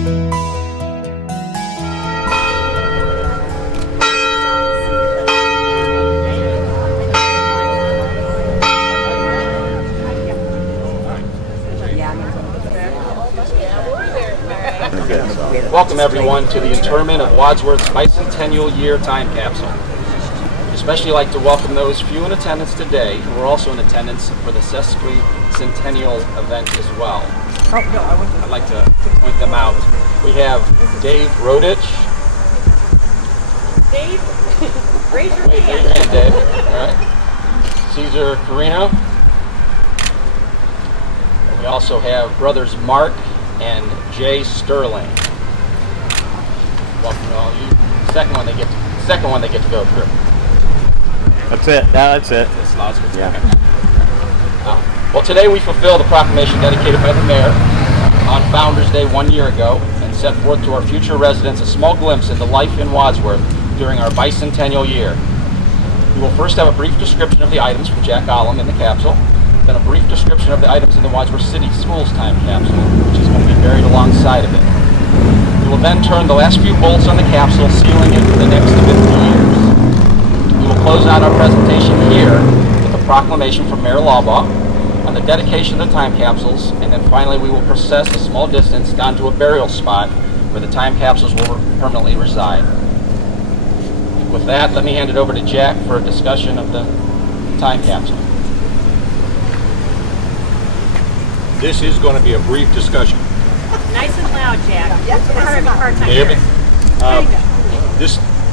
Welcome everyone to the interment of Wadsworth's Bicentennial Year Time Capsule. We'd especially like to welcome those few in attendance today who are also in attendance for the Bicentennial event as well. I'd like to point them out. We have Dave Rodich. Dave, raise your hand. Dave. All right. Caesar Carino. We also have brothers Mark and Jay Sterling. Welcome to all you. Second one they get to go through. That's it. That's it. That's Wadsworth. Yeah. Well, today we fulfill the proclamation dedicated by the mayor on Founders Day 1 year ago and set forth to our future residents a small glimpse into life in Wadsworth during our bicentennial year. We will first have a brief description of the items from Jack Ollum in the capsule, then a brief description of the items in the Wadsworth City Schools Time capsule, which is going to be buried alongside of it. We will then turn the last few bolts on the capsule, sealing it for the next 50 years. We will close out our presentation here with a proclamation from Mayor Lawbaugh on the dedication of the time capsules, and then finally we will process a small distance down to a burial spot where the time capsules will permanently reside. With that, let me hand it over to Jack for a discussion of the time capsule. This is going to be a brief discussion. Nice and loud, Jack. We're having a hard time Can you hear me?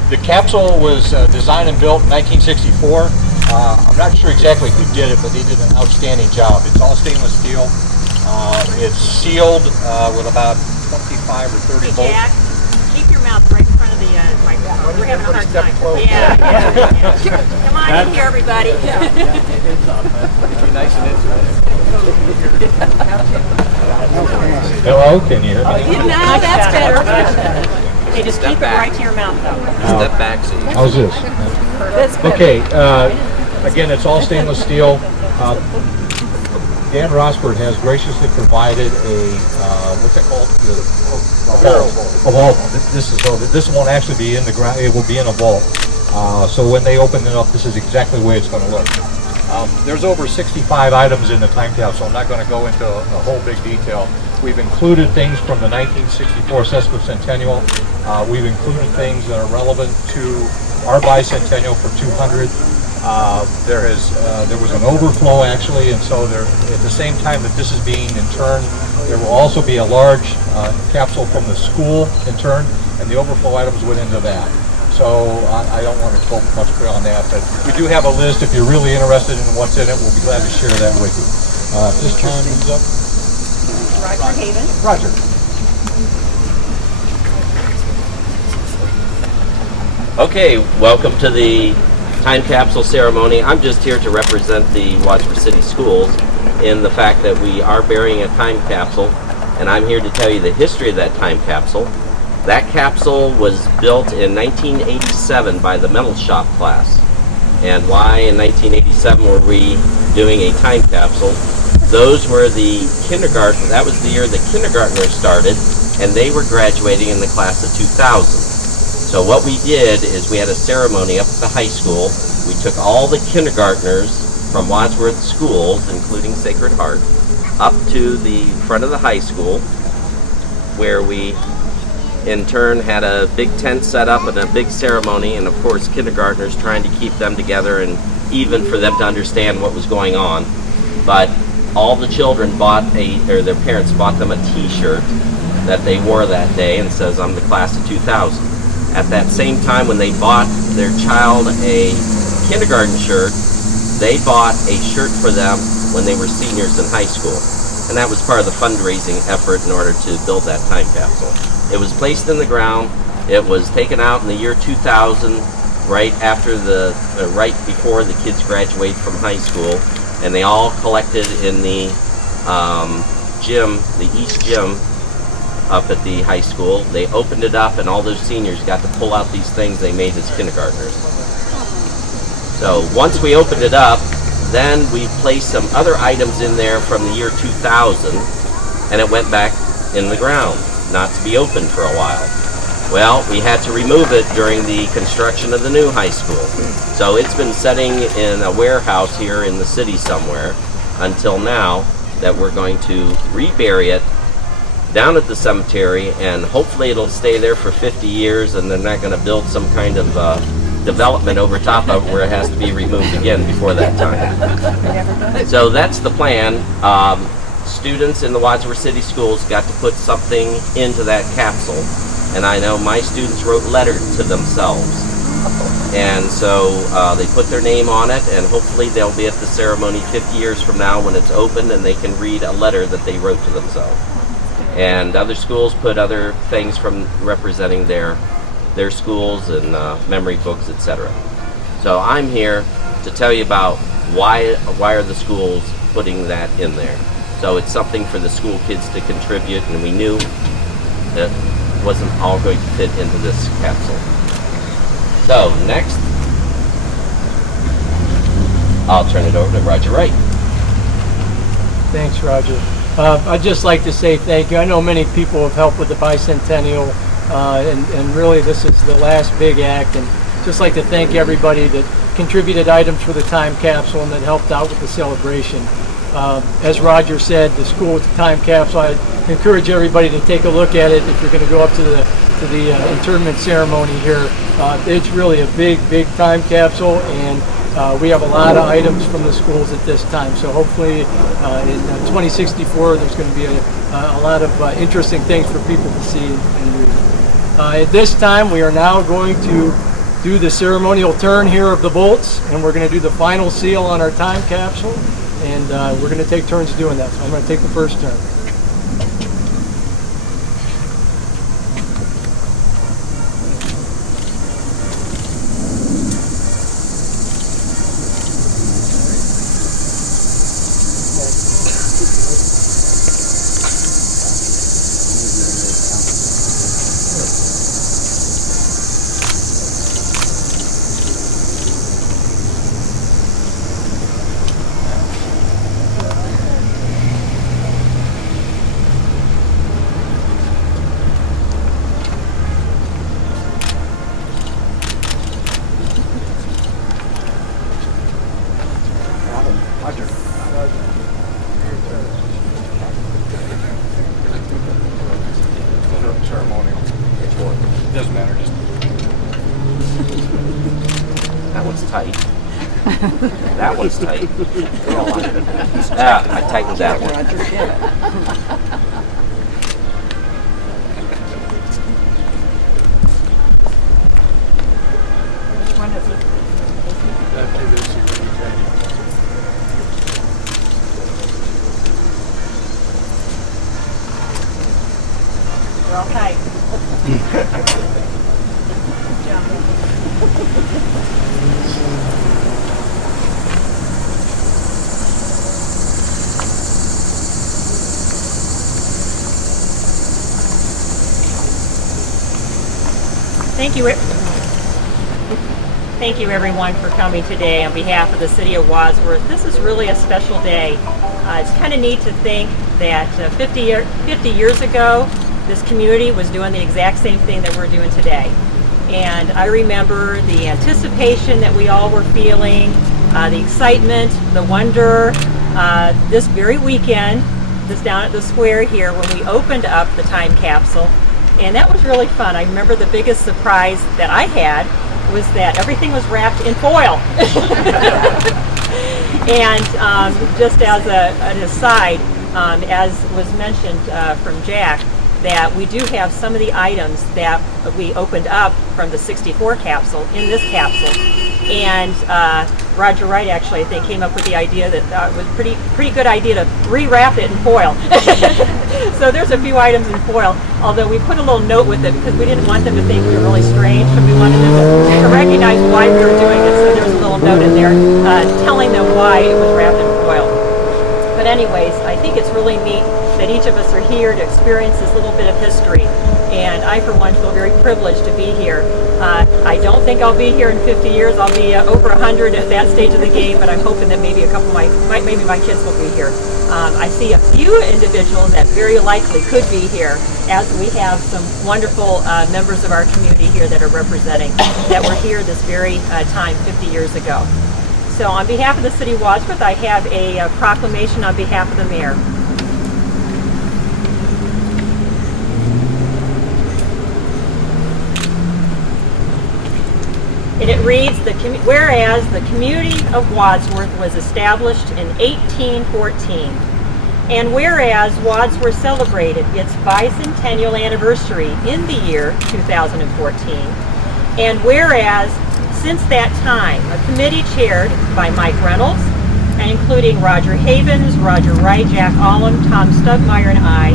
The capsule was designed and built in 1964. I'm not sure exactly who did it, but they did an outstanding job. It's all stainless steel. It's sealed with about 25 or 30 bolts. Jack, keep your mouth right in front of the microphone. We're having a hard time. Yeah. Come on in here, everybody. Hello, can you hear me? No, that's better. Okay, just keep it right to your mouth, though. Step back. So How's this? That's better. Okay, again, it's all stainless steel. Dan Rosford has graciously provided a, what's that called? A vault. This won't actually be in the ground, it will be in a vault. So when they open it up, this is exactly the way it's going to look. There's over 65 items in the time capsule, so I'm not going to go into a whole big detail. We've included things from the 1964 Sesquicentennial. We've included things that are relevant to our bicentennial for 200. There was an overflow actually, and so at the same time that this is being interned, there will also be a large capsule from the school interned, and the overflow items went into that. So I don't want to go much beyond that, but we do have a list. If you're really interested in what's in it, we'll be glad to share that with you. This time comes up. Roger Haven. Roger. Okay, welcome to the time capsule ceremony. I'm just here to represent the Wadsworth City Schools in the fact that we are burying a time capsule, and I'm here to tell you the history of that time capsule. That capsule was built in 1987 by the metal shop class. And why in 1987 were we doing a time capsule? Those were the kindergarten, that was the year the kindergartners started, and they were graduating in the class of 2000. So what we did is we had a ceremony up at the high school. We took all the kindergartners from Wadsworth schools, including Sacred Heart, up to the front of the high school, where we in turn had a big tent set up and a big ceremony, and of course kindergartners trying to keep them together and even for them to understand what was going on. But all the children their parents bought them a t-shirt that they wore that day and says, "I'm the class of 2000. At that same time when they bought their child a kindergarten shirt, they bought a shirt for them when they were seniors in high school. And that was part of the fundraising effort in order to build that time capsule. It was placed in the ground. It was taken out in the year 2000, right before the kids graduate from high school, and they all collected in the gym, the East Gym, up at the high school. They opened it up, and all those seniors got to pull out these things they made as kindergartners. So once we opened it up, then we placed some other items in there from the year 2000, and it went back in the ground. not to be open for a while. Well, we had to remove it during the construction of the new high school. So it's been sitting in a warehouse here in the city somewhere until now that we're going to rebury it down at the cemetery, and hopefully it'll stay there for 50 years and they're not going to build some kind of development over top of it where it has to be removed again before that time. So that's the plan. Students in the Wadsworth City Schools got to put something into that capsule, and I know my students wrote letters to themselves, and so they put their name on it, and hopefully they'll be at the ceremony 50 years from now when it's opened and they can read a letter that they wrote to themselves. And other schools put other things from representing their schools and memory books, etc. So I'm here to tell you about why are the schools putting that in there. So it's something for the school kids to contribute, and we knew that it wasn't all going to fit into this capsule. So next, I'll turn it over to Roger Wright. Thanks, Roger. I'd just like to say thank you. I know many people have helped with the Bicentennial, and really this is the last big act, and just like to thank everybody that contributed items for the time capsule and that helped out with the celebration. As Roger said, the school with the time capsule, I encourage everybody to take a look at it if you're going to go up to the interment ceremony here. It's really a big time capsule, and we have a lot of items from the schools at this time. So hopefully in 2064 there's going to be a lot of interesting things for people to see and read. At this time we are now going to do the ceremonial turn here of the bolts, and we're going to do the final seal on our time capsule, and we're going to take turns doing that. So I'm going to take the first turn. Ceremonial. It doesn't matter. Just That one's tight. That one's tight. Yeah, I tightened that one. Which one is it? They're all tight. Thank you everyone for coming today on behalf of the City of Wadsworth. This is really a special day. It's kind of neat to think that 50 years ago, this community was doing the exact same thing that we're doing today. And I remember the anticipation that we all were feeling, the excitement, the wonder, this very weekend, this down at the square here when we opened up the time capsule. And that was really fun. I remember the biggest surprise that I had was that everything was wrapped in foil. And just as an aside, as was mentioned from Jack, that we do have some of the items that we opened up from the 64 capsule in this capsule. And Roger Wright actually, I think, came up with the idea that it was a pretty good idea to rewrap it in foil. So there's a few items in foil, although we put a little note with it because we didn't want them to think we were really strange, and we wanted them to recognize why we were doing it. So there's a little note in there telling them why it was wrapped in foil. But anyways, I think it's really neat that each of us are here to experience this little bit of history. And I, for one, feel very privileged to be here. I don't think I'll be here in 50 years. I'll be over 100 at that stage of the game, but I'm hoping that maybe maybe my kids will be here. I see a few individuals that very likely could be here, as we have some wonderful members of our community here that are representing, that were here this very time 50 years ago. So on behalf of the City of Wadsworth, I have a proclamation on behalf of the mayor. And it reads, whereas the community of Wadsworth was established in 1814, and whereas Wadsworth celebrated its bicentennial anniversary in the year 2014, and whereas since that time, a committee chaired by Mike Reynolds, and including Roger Havens, Roger Wright, Jack Allum, Tom Stubmeyer, and I,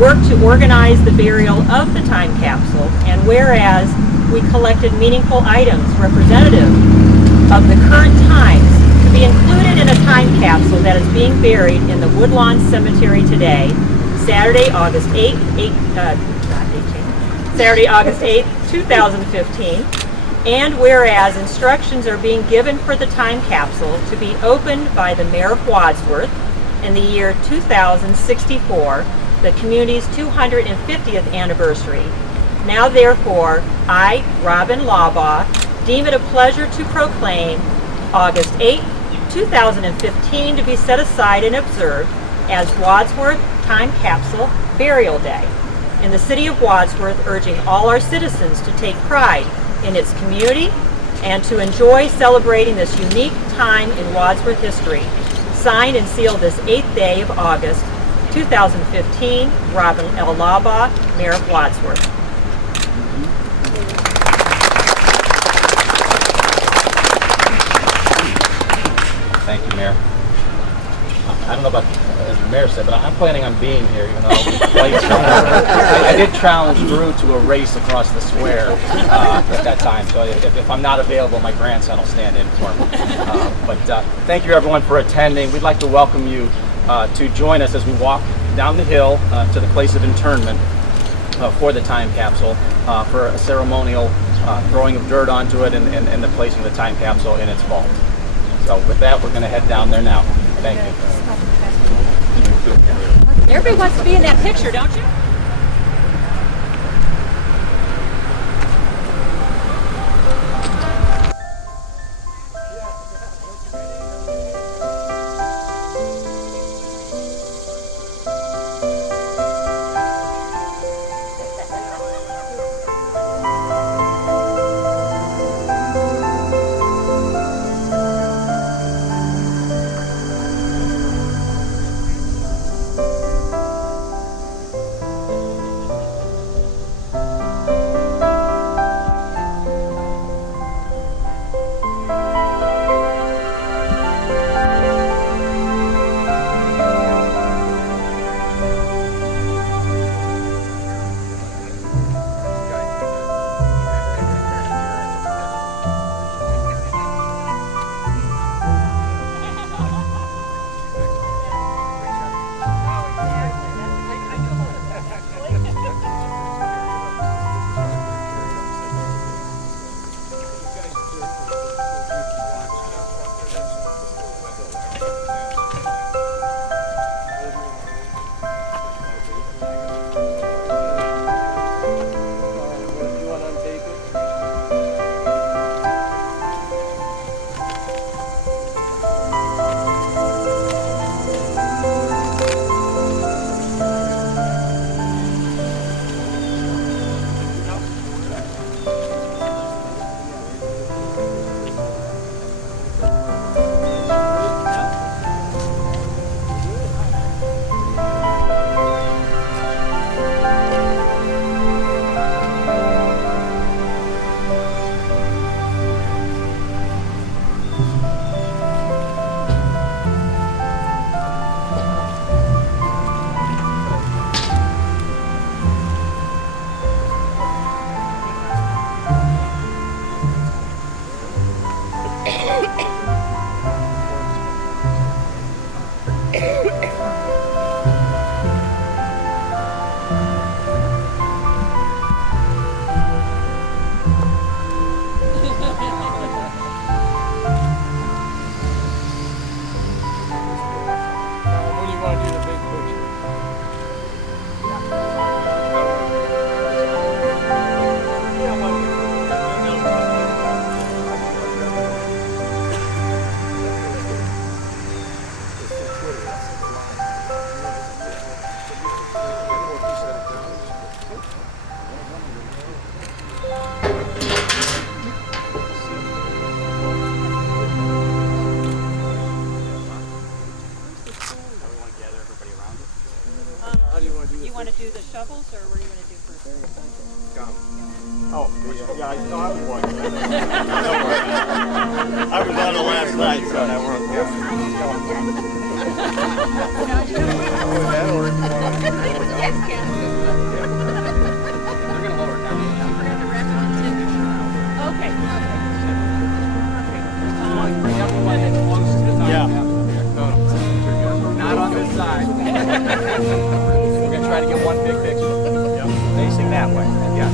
worked to organize the burial of the time capsule, and whereas we collected meaningful items representative of the current times to be included in a time capsule that is being buried in the Woodlawn Cemetery today, Saturday, August 8th, 2015. And whereas instructions are being given for the time capsule to be opened by the Mayor of Wadsworth in the year 2064, the community's 250th anniversary. Now therefore, I, Robin Lawbaugh, deem it a pleasure to proclaim August 8, 2015 to be set aside and observed as Wadsworth Time Capsule Burial Day in the City of Wadsworth, urging all our citizens to take pride in its community and to enjoy celebrating this unique time in Wadsworth history. Signed and sealed this 8th day of August, 2015, Robin L. Lawbaugh, Mayor of Wadsworth. Thank you, Mayor. I don't know about the mayor said, but I'm planning on being here, you know. I did challenge Drew to a race across the square at that time, so if I'm not available, my grandson will stand in for me. But thank you, everyone, for attending. We'd like to welcome you to join us as we walk down the hill to the place of interment for the time capsule for a ceremonial throwing of dirt onto it and the placing of the time capsule in its vault. So with that, we're going to head down there now. Thank you. Everybody wants to be in that picture, don't you? Yeah, I thought it was. I was on it last night, so that worked. Okay. Yeah. Not on this side. We're gonna try to get one big picture. Facing that way. Yeah.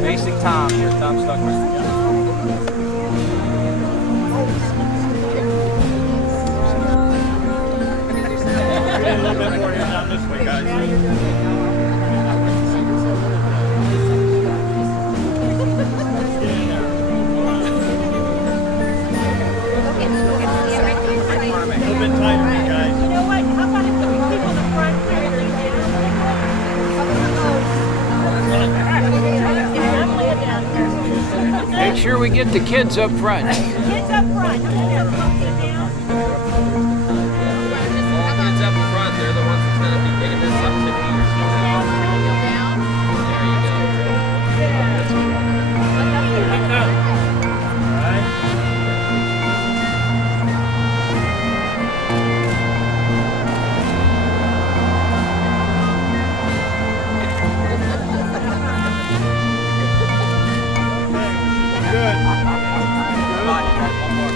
Facing Tom here. Tom Stuckman. A little bit more here down this way, guys. A little bit tighter, guys. You know what? How about if the people in the front Make sure we get the kids up front. Kids up front. How about that? Sit down. Kids up front, they're the ones that's going to be picking this up 50 years from now. There you go. Good. Come on, you guys, one more.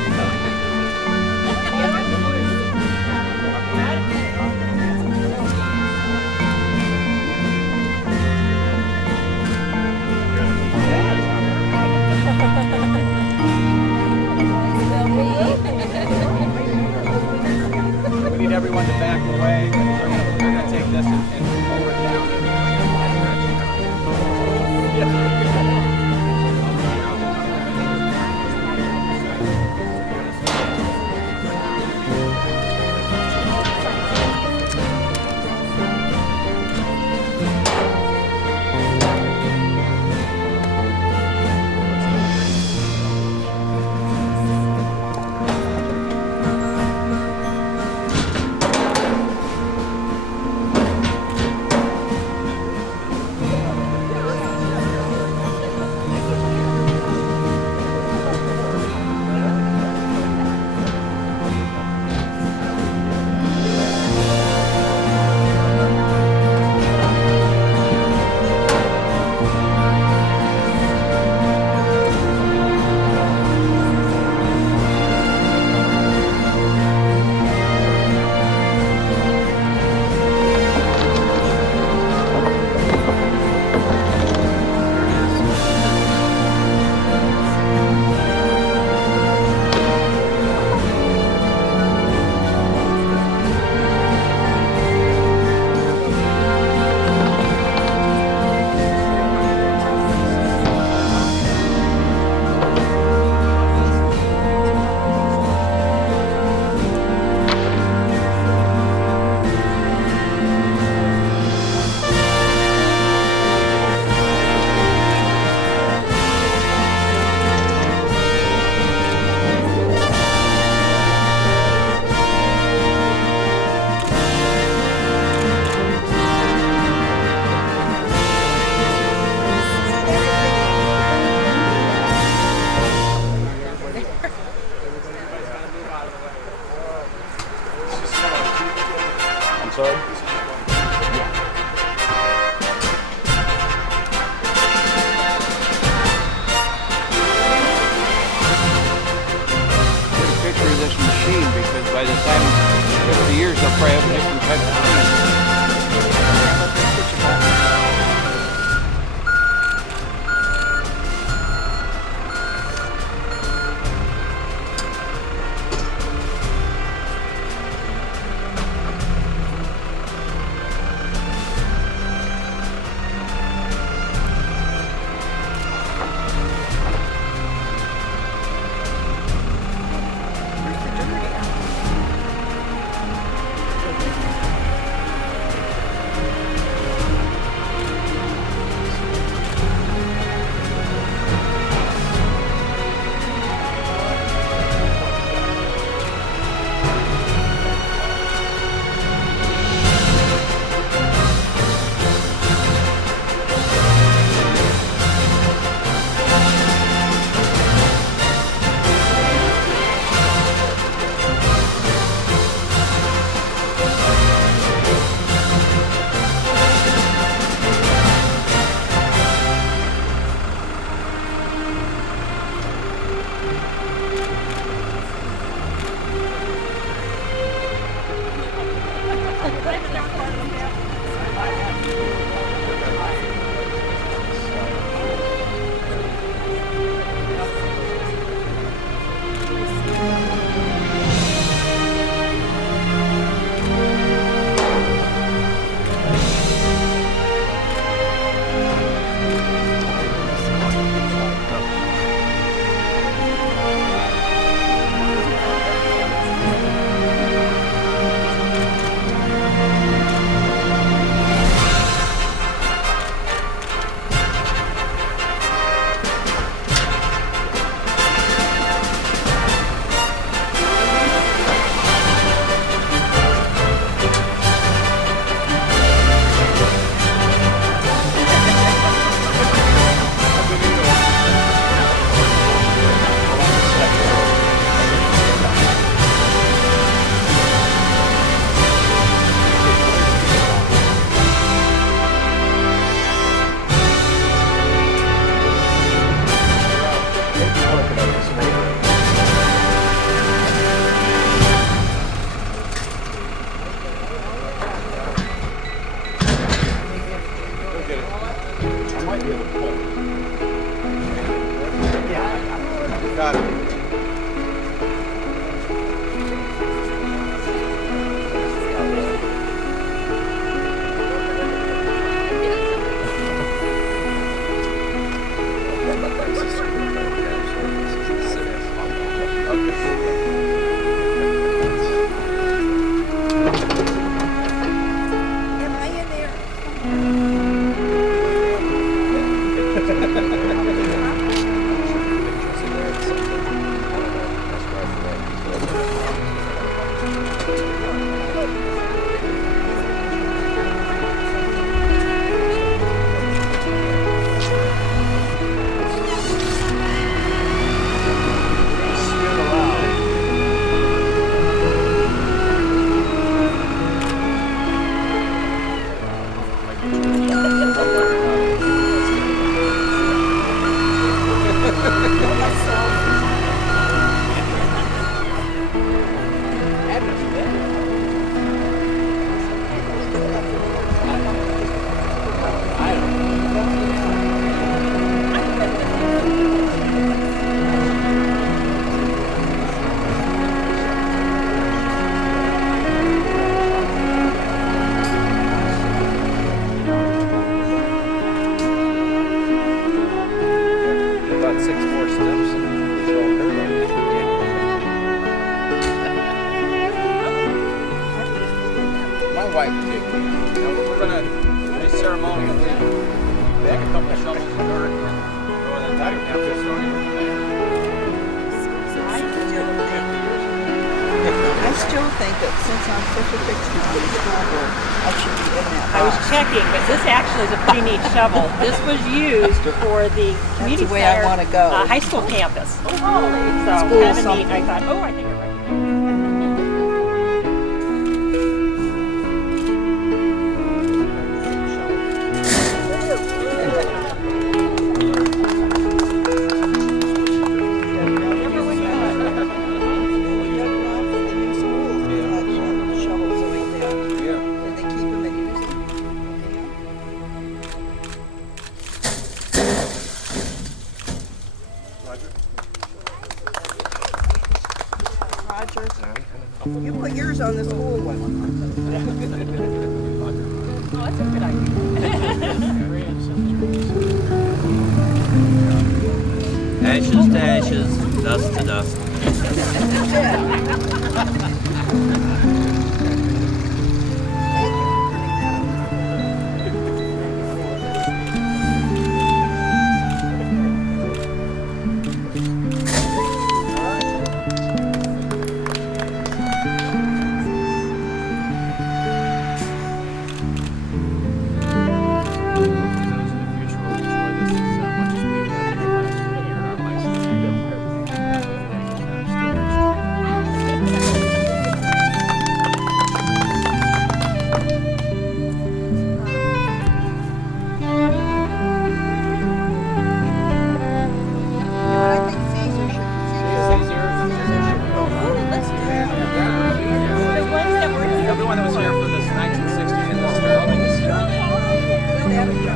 I might be able to pull it. Yeah. Got it. Am I in there? About 6 more steps and throw her My wife did. We're gonna do ceremonially bag a couple of shovels of dirt and throw in the tire capsule story from there. I still think that since I'm such a fixture on the school board, I should be in that I was box. checking, but this actually is a pretty neat shovel. This was used for the community the way I center, wanna go. high school campus. So School kind of neat. something. I thought, oh, I think I recognize. Roger, you put yours on the school one. Oh, that's a good idea. Ashes to ashes, dust to dust.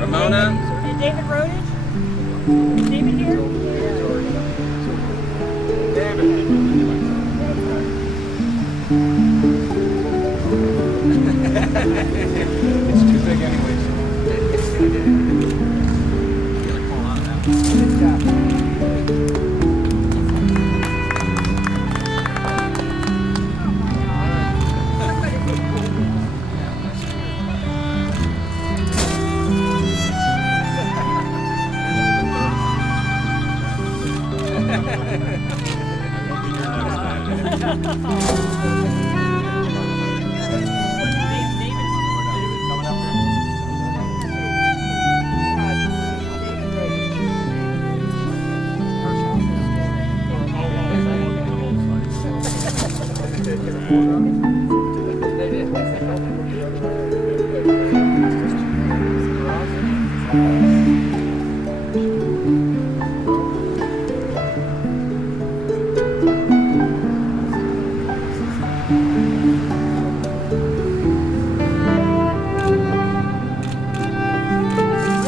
Ramona? And David Rodich? Is David here? It's too big anyways.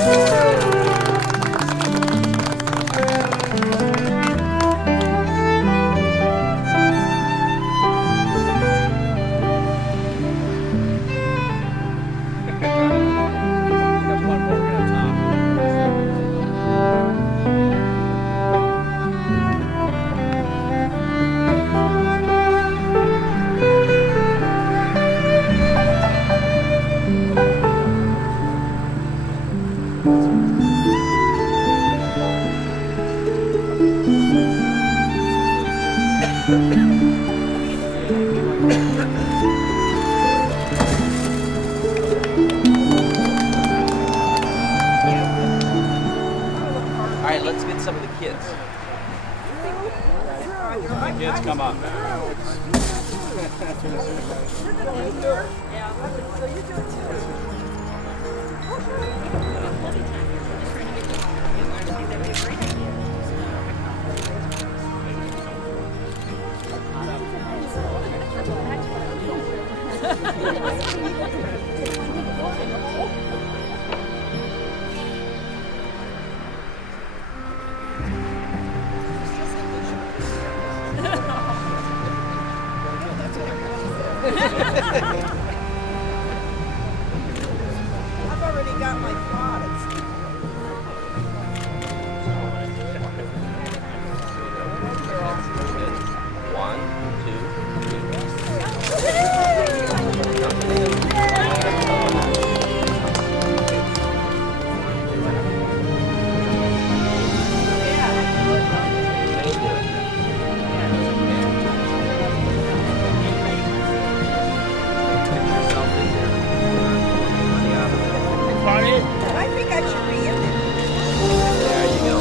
Woo! All right, let's get some of the kids. Kids, come on. I've already got my thoughts. One, two, I think I should be in there. there you go.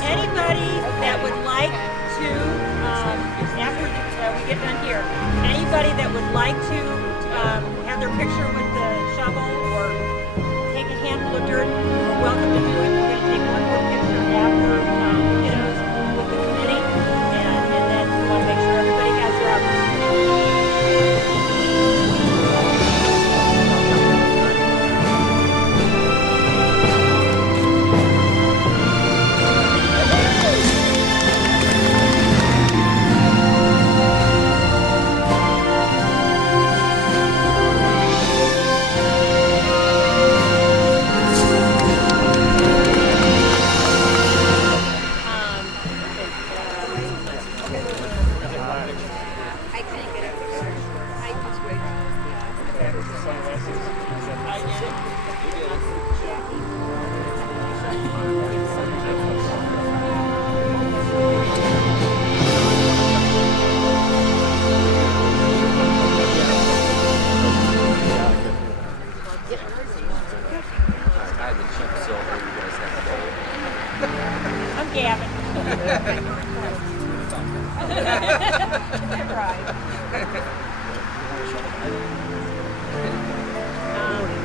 Anybody that would like to, after we get done here, anybody that would like to have their picture with the shovel or take a handful of dirt, you're welcome to do it. We're going to take one more picture after kiddos with the committee, and then we want to make sure everybody has their opportunity. I can't get a picture. I just wait. I have the cheap silver. You guys have I'm Gavin.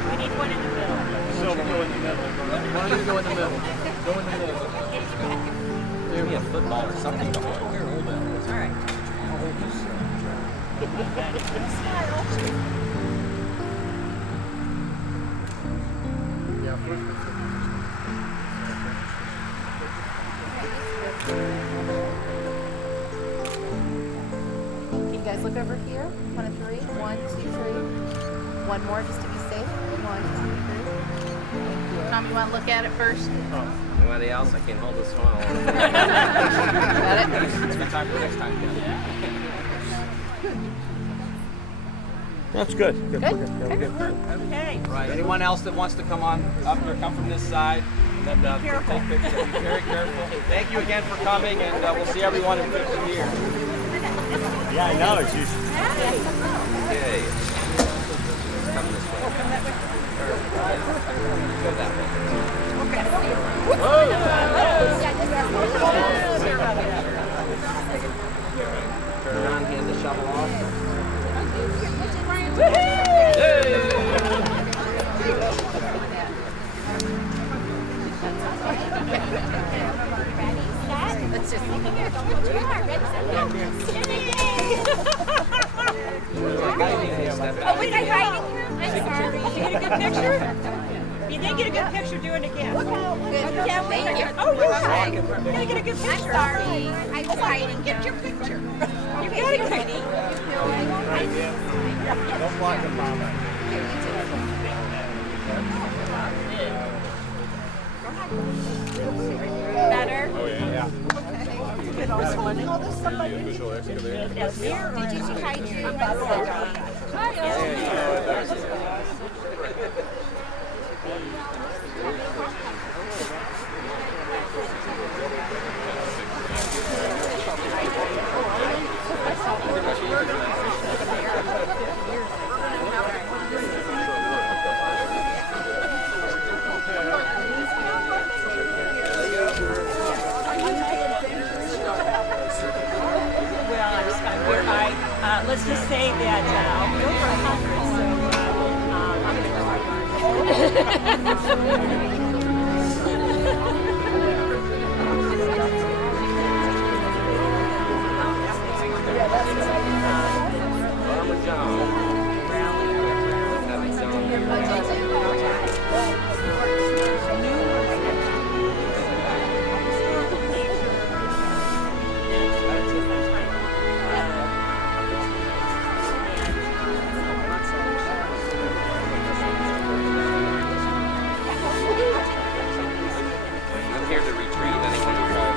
We need one in the middle. Why don't you go in the middle? Go in the middle. Give me a football or something to hold. Here, hold that. All right. Can you guys look over here? One and three. 1, 2, 3. One more just to be safe. 1, 2, 3. Tom, you want to look at it first? anybody else? I can hold this one. Got it? It's good time for next time. That's good. Good? Okay. Right. Anyone else that wants to come on up here, come from this side. And then careful. take pictures. Be very careful. Thank you again for coming, and we'll see everyone in 50 years. Yeah, I know. It's just. Okay. Come this way. Go that way. Turn around, hand the shovel off. Let's just. Oh, wait, I'm sorry. Did you get a good picture? You did get a good picture. Do it again. Good. Thank you. Oh, you're right. You're gonna get a good picture. Sorry. I was hiding. Get your picture. You got it, Katie. Don't block the mama. Better? That's here. Did you see hygiene? Let's just say that I'll go for 100, so I'm I'm here to retrieve anyone who tries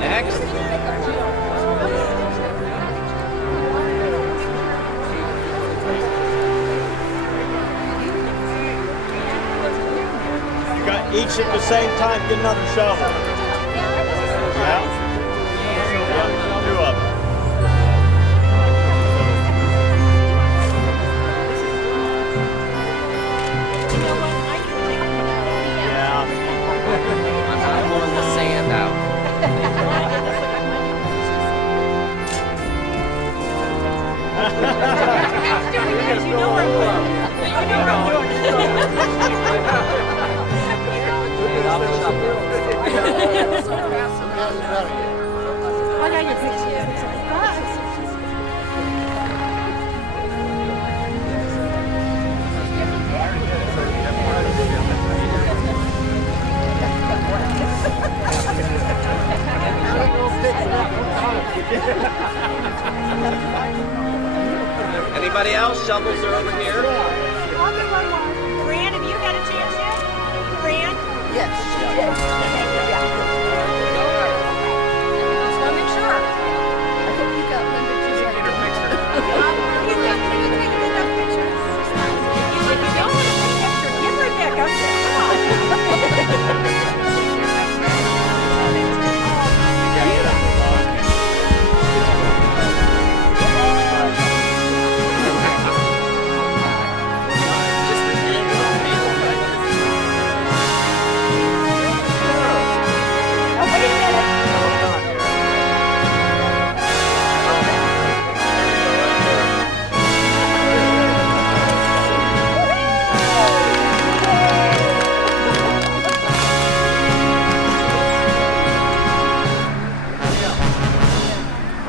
Next. You got each at the same time, get another shovel. Yeah. Two of them. Yeah. I'm pulling the sand out. you know where I'm going. I got your picture. Anybody else? Shovels are over here. Fran, have you had a chance yet? Fran? Yes. Just want to make sure. I hope you got Linda to He's definitely taking enough pictures. If you don't want to take a picture, get right back up there. Come on.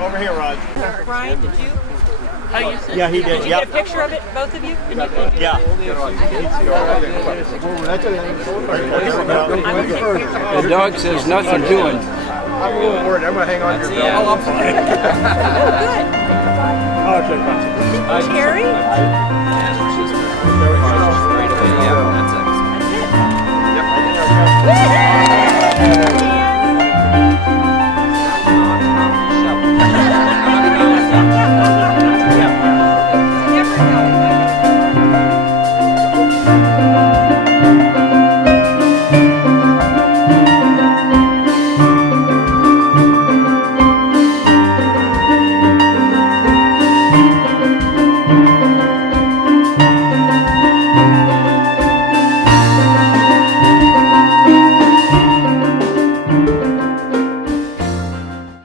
Over here, Rod. Brian, did you? Yeah, he did. Did you get a picture of it, both of you? Yeah. The dog says nothing doing. I'm a little worried. I'm going to hang on to your Yeah. belt. Oh, good. Okay. Terry?